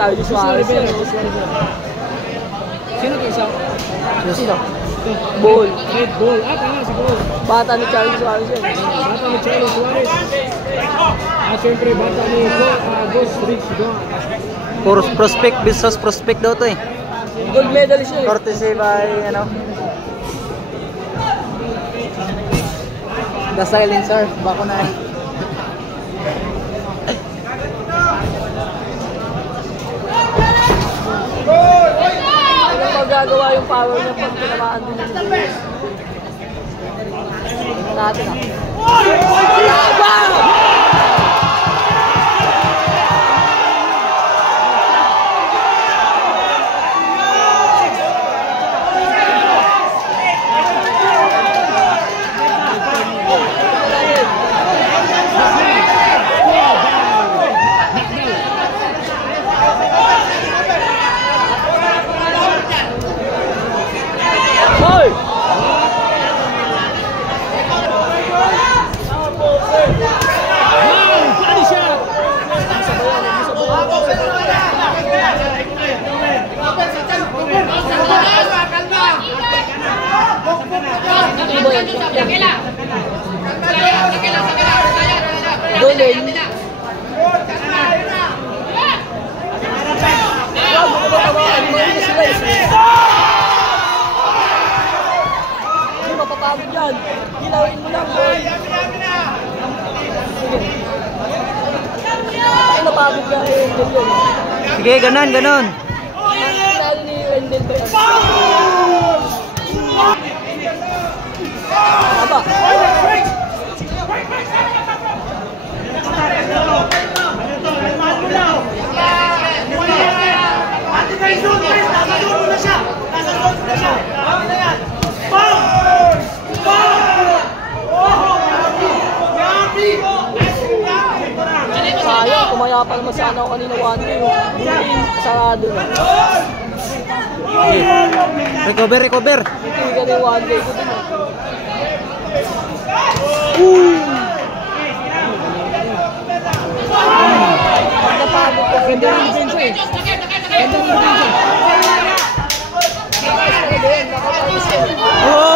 Charlie Suarez. Sino ito isa? Sino? Bull. Red Bull. Tama si Bull. Bata ni Charlie Suarez yan. Bata ni Charlie Suarez. Siyempre bata ni Ghost Rich doon. Puro prospect, business prospect daw to eh. Gold medalist yun. Courtesy by, The Silencer, bako na eh. Ano magagawa yung power niya pag tinamaan din yung bulis? Natin mapapagod yan. Gilawin mo lang, boy. Ay, napagod ka kay Wendell yun. Sige, ganon. Lalo ni Wendell ba yan? Aba. Sayang, kumaya pa naman sana ako kanina 1-2. Sarado na. Recover. Hindi ka na 1-2 ko din. Napagod ko. Ganda yung defense eh. Ganda yung defense eh. Nakapagod ko. Oh!